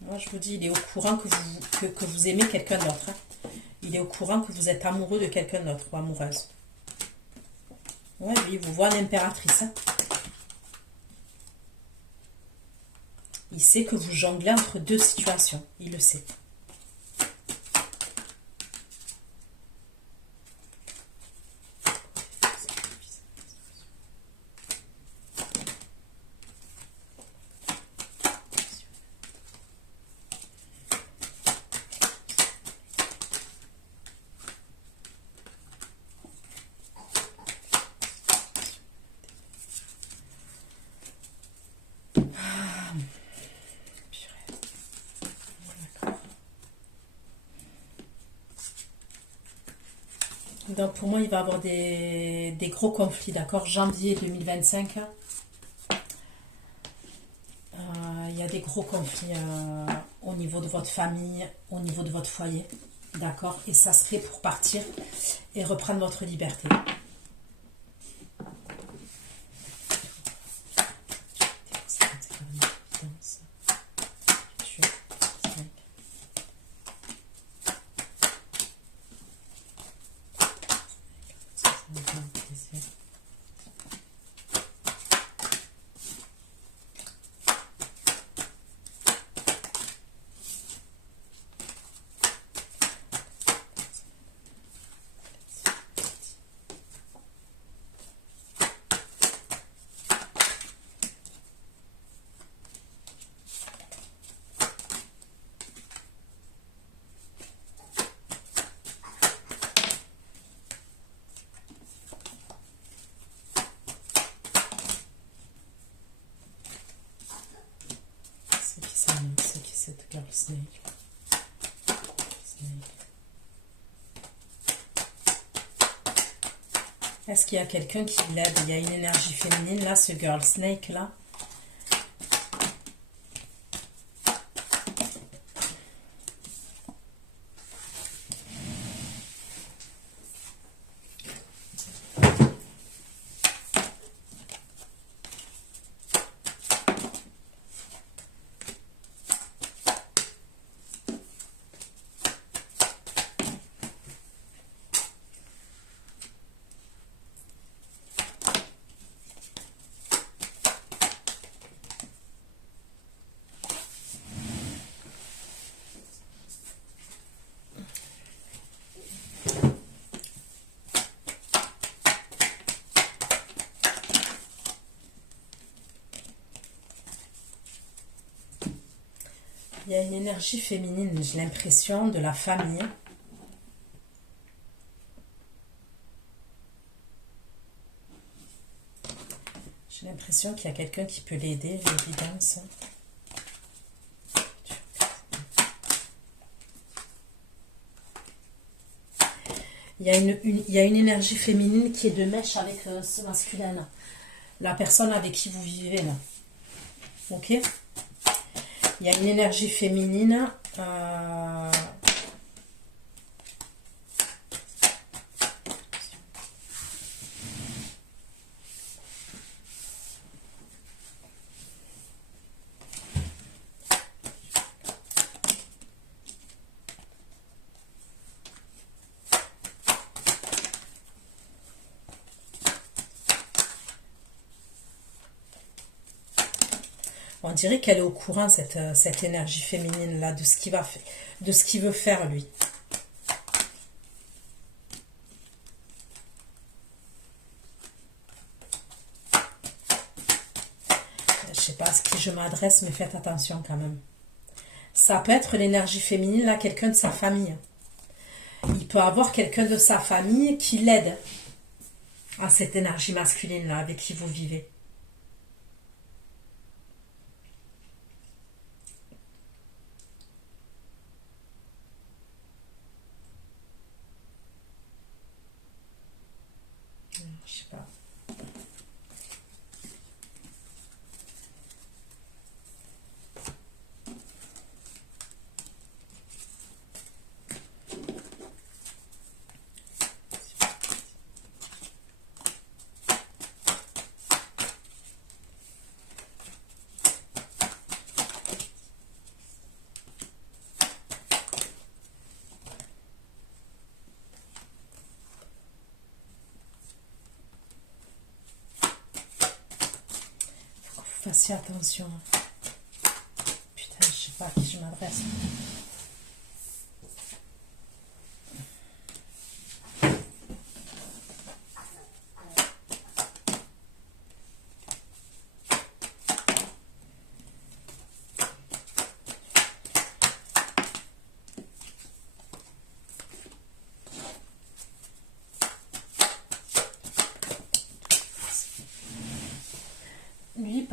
Moi, je vous dis, il est au courant que vous aimez quelqu'un d'autre, hein. Il est au courant que vous êtes amoureux de quelqu'un d'autre ou amoureuse. Ouais, lui, il vous voit l'impératrice, hein. Il sait que vous jonglez entre deux situations. Il le sait. Donc pour moi, il va y avoir des gros conflits, d'accord? Janvier 2025, il y a des gros conflits au niveau de votre famille, au niveau de votre foyer, d'accord? Et ça serait pour partir et reprendre votre liberté. C'est qui cette girl snake? Est-ce qu'il y a quelqu'un qui l'aide? Il y a une énergie féminine là, ce girl snake là. Il y a une énergie féminine, j'ai l'impression, de la famille. J'ai l'impression qu'il y a quelqu'un qui peut l'aider, l'évidence. Il y a une énergie féminine qui est de mèche avec ce masculin. La personne avec qui vous vivez là. Ok? Il y a une énergie féminine. On dirait qu'elle est au courant, cette énergie féminine-là, de ce qu'il veut faire, lui. Je sais pas à qui je m'adresse, mais faites attention quand même. Ça peut être l'énergie féminine, là, quelqu'un de sa famille. Il peut avoir quelqu'un de sa famille qui l'aide à cette énergie masculine-là, avec qui vous vivez. Je sais pas. Fassiez attention. Putain, je sais pas à qui je m'adresse. Lui,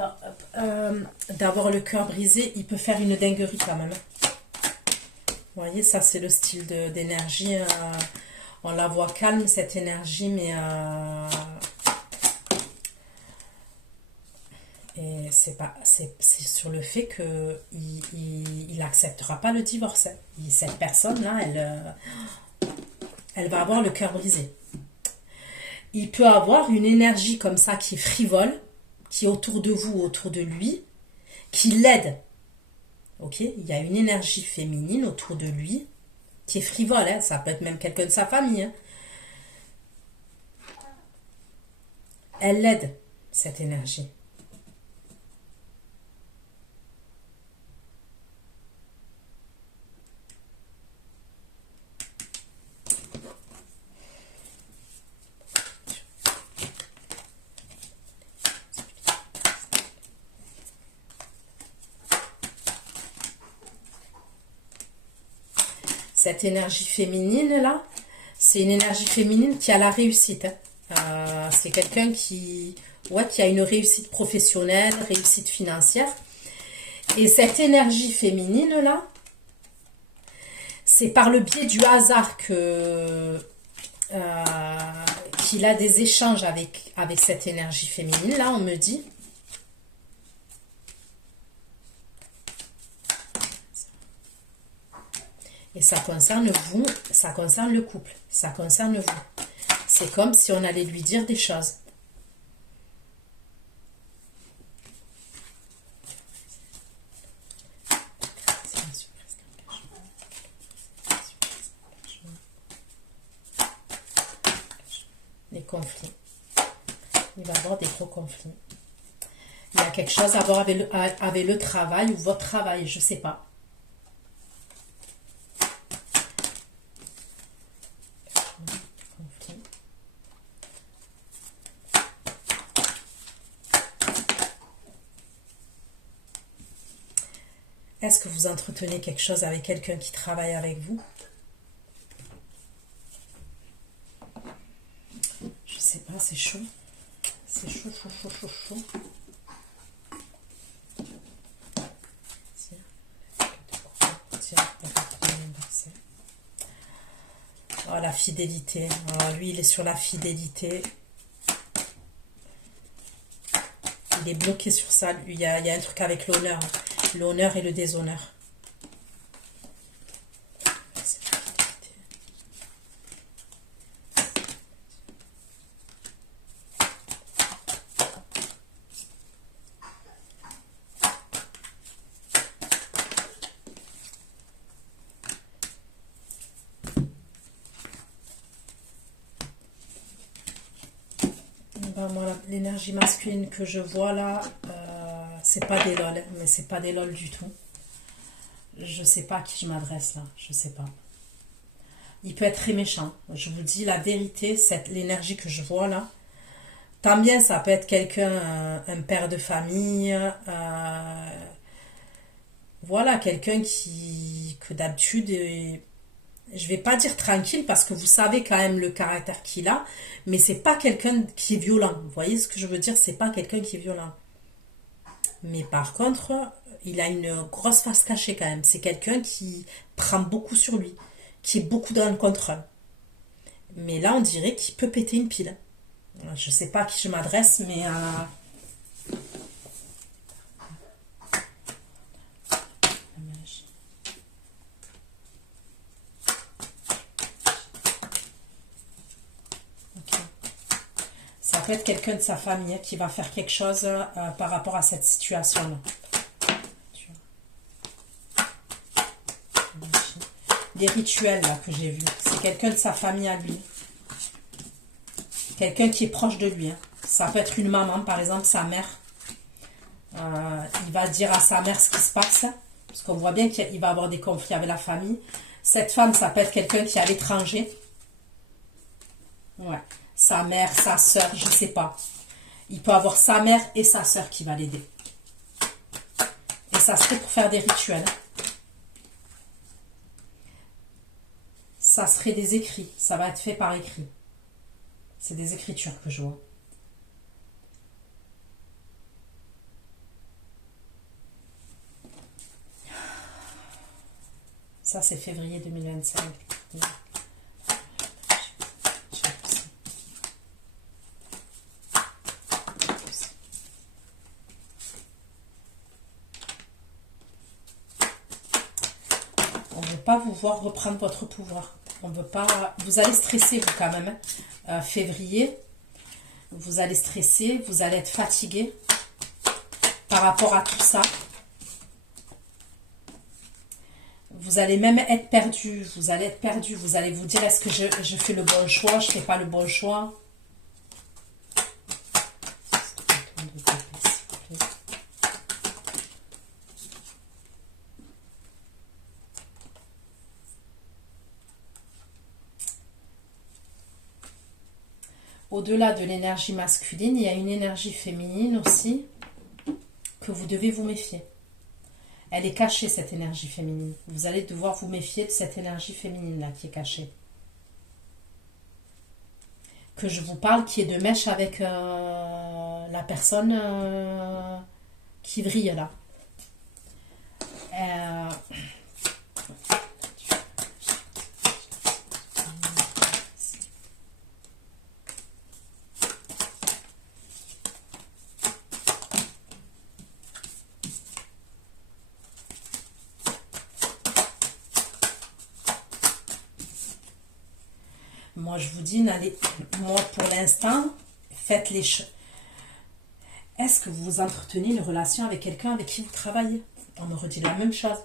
d'avoir le cœur brisé, il peut faire une dinguerie quand même. Vous voyez, ça c'est le style d'énergie. On la voit calme, cette énergie, mais et c'est sur le fait que il acceptera pas le divorce. Cette personne-là, elle va avoir le cœur brisé. Il peut avoir une énergie comme ça qui est frivole, qui est autour de vous, autour de lui, qui l'aide. Ok, il y a une énergie féminine autour de lui qui est frivole. Hein. Ça peut être même quelqu'un de sa famille. Hein. Elle l'aide, cette énergie. Cette énergie féminine là, c'est une énergie féminine qui a la réussite. Hein. C'est quelqu'un qui a une réussite professionnelle, réussite financière. Et cette énergie féminine là, c'est par le biais du hasard qu'il a des échanges avec cette énergie féminine là, on me dit. Et ça concerne vous, ça concerne le couple, ça concerne vous. C'est comme si on allait lui dire des choses. Les conflits. Il va y avoir des gros conflits. Il y a quelque chose à voir avec le travail ou votre travail, je ne sais pas. Est-ce que vous entretenez quelque chose avec quelqu'un qui travaille avec vous? Je sais pas, c'est chaud. C'est chaud, chaud, chaud, chaud, chaud. Oh, la fidélité. Oh, lui, il est sur la fidélité. Il est bloqué sur ça. Lui, il y a un truc avec l'honneur. L'honneur et le déshonneur. Ben, moi, l'énergie masculine que je vois là, c'est pas des lol, mais c'est pas des lol du tout. Je sais pas à qui je m'adresse là, je sais pas. Il peut être très méchant. Je vous dis la vérité, l'énergie que je vois là. Tant bien, ça peut être quelqu'un, un père de famille, voilà, quelqu'un que d'habitude, je vais pas dire tranquille parce que vous savez quand même le caractère qu'il a, mais c'est pas quelqu'un qui est violent. Vous voyez ce que je veux dire? C'est pas quelqu'un qui est violent. Mais par contre, il a une grosse face cachée quand même. C'est quelqu'un qui prend beaucoup sur lui, qui est beaucoup dans le contrôle. Mais là, on dirait qu'il peut péter une pile. Je sais pas à qui je m'adresse, mais ok. Ça peut être quelqu'un de sa famille qui va faire quelque chose par rapport à cette situation-là. Des rituels là que j'ai vus. C'est quelqu'un de sa famille à lui. Quelqu'un qui est proche de lui. Hein. Ça peut être une maman, par exemple, sa mère. Il va dire à sa mère ce qui se passe. Parce qu'on voit bien qu'il va avoir des conflits avec la famille. Cette femme, ça peut être quelqu'un qui est à l'étranger. Ouais. Sa mère, sa soeur, je ne sais pas. Il peut avoir sa mère et sa soeur qui va l'aider. Et ça serait pour faire des rituels. Ça serait des écrits. Ça va être fait par écrit. C'est des écritures que je vois. Ça, c'est février 2025. On ne veut pas vous voir reprendre votre pouvoir. On veut pas. Vous allez stresser, vous, quand même. Février, vous allez stresser, vous allez être fatigué par rapport à tout ça. Vous allez même être perdu. Vous allez être perdu. Vous allez vous dire, est-ce que je fais le bon choix? Je ne fais pas le bon choix. Au-delà de l'énergie masculine, il y a une énergie féminine aussi que vous devez vous méfier. Elle est cachée, cette énergie féminine. Vous allez devoir vous méfier de cette énergie féminine-là qui est cachée. Que je vous parle, qui est de mèche avec la personne qui vrille là. Moi, je vous dis, moi, pour l'instant, faites les choses. Est-ce que vous entretenez une relation avec quelqu'un avec qui vous travaillez? On me redit la même chose.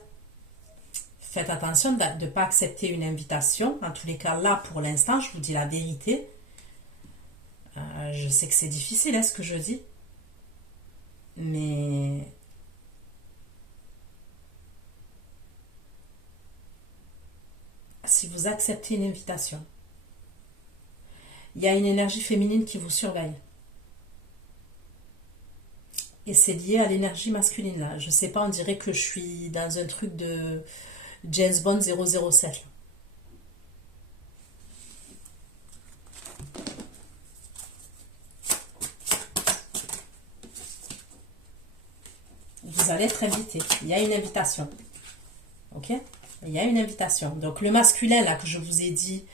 Faites attention de ne pas accepter une invitation. En tous les cas, là, pour l'instant, je vous dis la vérité. Je sais que c'est difficile, ce que je dis. Mais si vous acceptez une invitation, il y a une énergie féminine qui vous surveille. Et c'est lié à l'énergie masculine là. Je sais pas, on dirait que je suis dans un truc de James Bond 007. vous allez être invité. Il y a une invitation. Ok? Il y a une invitation. Donc, le masculin, là, que je vous ai dit,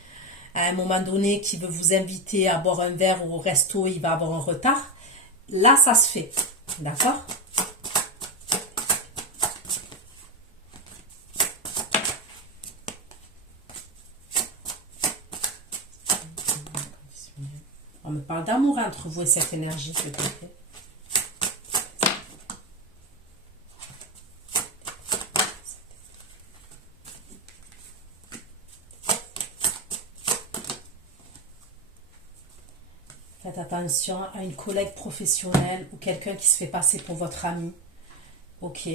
à un moment donné, qui veut vous inviter à boire un verre ou au resto, il va avoir un retard. Là, ça se fait. D'accord? On me parle d'amour entre vous et cette énergie, peut-être. Faites attention à une collègue professionnelle ou quelqu'un qui se fait passer pour votre ami. Ok.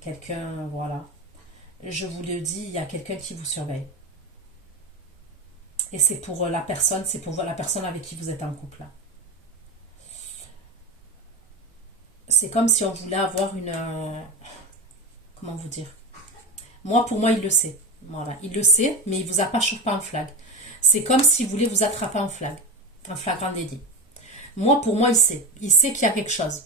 Quelqu'un, voilà. Je vous le dis, il y a quelqu'un qui vous surveille. Et c'est pour la personne, c'est pour la personne avec qui vous êtes en couple. C'est comme si on voulait avoir une... comment vous dire? Moi, pour moi, il le sait. Voilà, il le sait, mais il ne vous a pas chopé en flag. C'est comme s'il voulait vous attraper en flag. En flagrant délit. Moi, pour moi, il sait. Il sait qu'il y a quelque chose.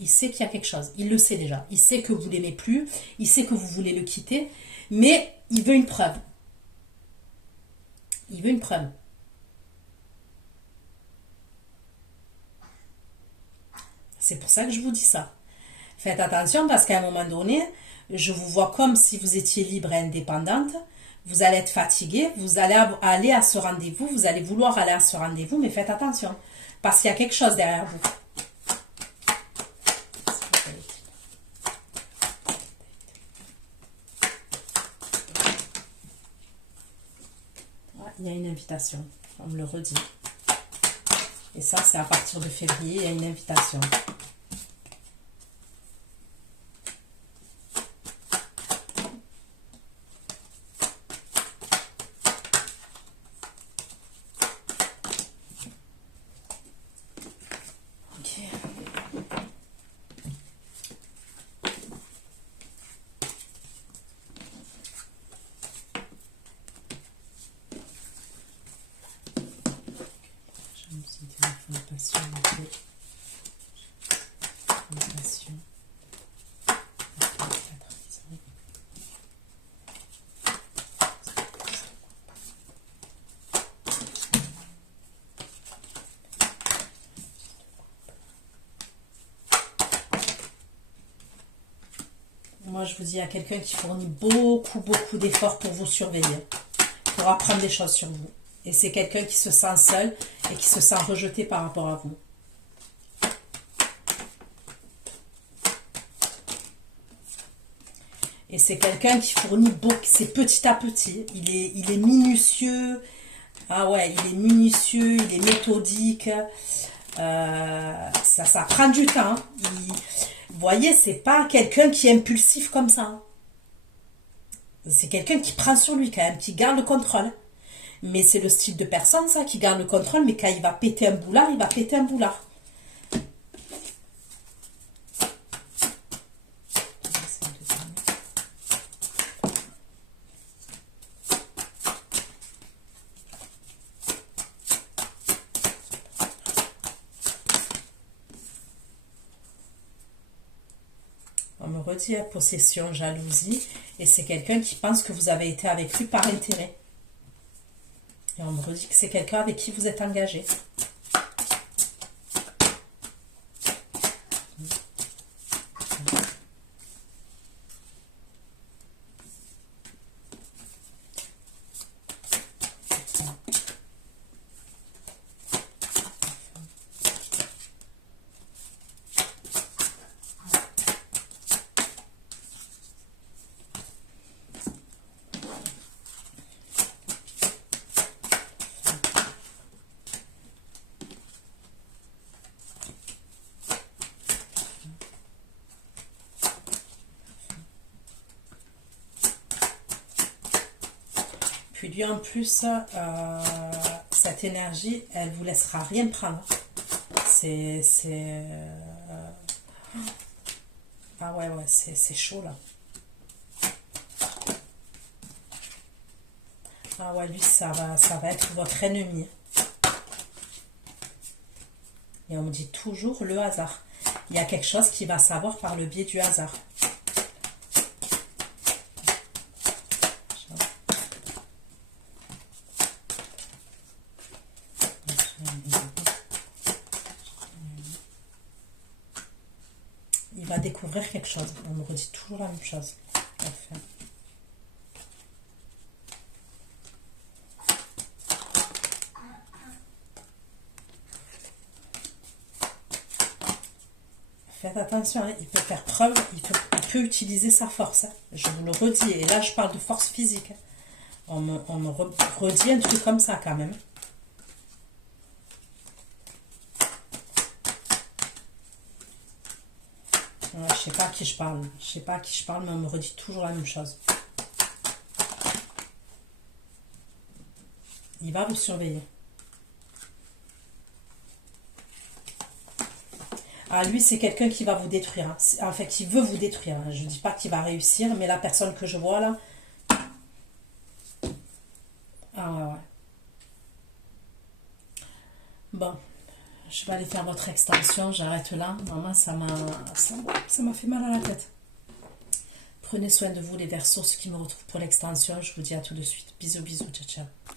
Il sait qu'il y a quelque chose. Il le sait déjà. Il sait que vous ne l'aimez plus. Il sait que vous voulez le quitter. Mais il veut une preuve. Il veut une preuve. C'est pour ça que je vous dis ça. Faites attention parce qu'à un moment donné, je vous vois comme si vous étiez libre et indépendante. Vous allez être fatigué, vous allez aller à ce rendez-vous, vous allez vouloir aller à ce rendez-vous, mais faites attention, parce qu'il y a quelque chose derrière vous. Ouais, il y a une invitation, on me le redit. Et ça, c'est à partir de février, il y a une invitation. Moi, je vous dis, il y a quelqu'un qui fournit beaucoup d'efforts pour vous surveiller, pour apprendre des choses sur vous. Et c'est quelqu'un qui se sent seul et qui se sent rejeté par rapport à vous. Et c'est quelqu'un qui fournit beaucoup, c'est petit à petit. Il est minutieux. Ah ouais, il est minutieux, il est méthodique. Ça prend du temps. Vous voyez, c'est pas quelqu'un qui est impulsif comme ça. C'est quelqu'un qui prend sur lui quand même, qui garde le contrôle. Mais c'est le style de personne, ça, qui garde le contrôle, mais quand il va péter un boulard, il va péter un boulard. On me redit possession, jalousie, et c'est quelqu'un qui pense que vous avez été avec lui par intérêt. Et on me redit que c'est quelqu'un avec qui vous êtes engagé. Puis lui en plus, cette énergie, elle vous laissera rien prendre. Ah ouais, c'est chaud là. Ah ouais, lui, ça va être votre ennemi. Et on me dit toujours le hasard. Il y a quelque chose qui va savoir par le biais du hasard. Il va découvrir quelque chose. On me redit toujours la même chose. Parfait. Faites attention, hein, il peut faire preuve, il peut utiliser sa force. Hein. Je vous le redis, et là je parle de force physique. Hein. On me redit un truc comme ça quand même. Ouais, je sais pas à qui je parle. Je sais pas à qui je parle, mais on me redit toujours la même chose. Il va vous surveiller. Ah, lui, c'est quelqu'un qui va vous détruire. Hein. En fait, il veut vous détruire. Hein. Je ne dis pas qu'il va réussir, mais la personne que je vois là... Ah ouais, ouais. Bon, je vais aller faire votre extension. J'arrête là. Maman, ça m'a fait mal à la tête. Prenez soin de vous, les Verseaux, ceux qui me retrouvent pour l'extension. Je vous dis à tout de suite. Bisous, bisous. Ciao, ciao.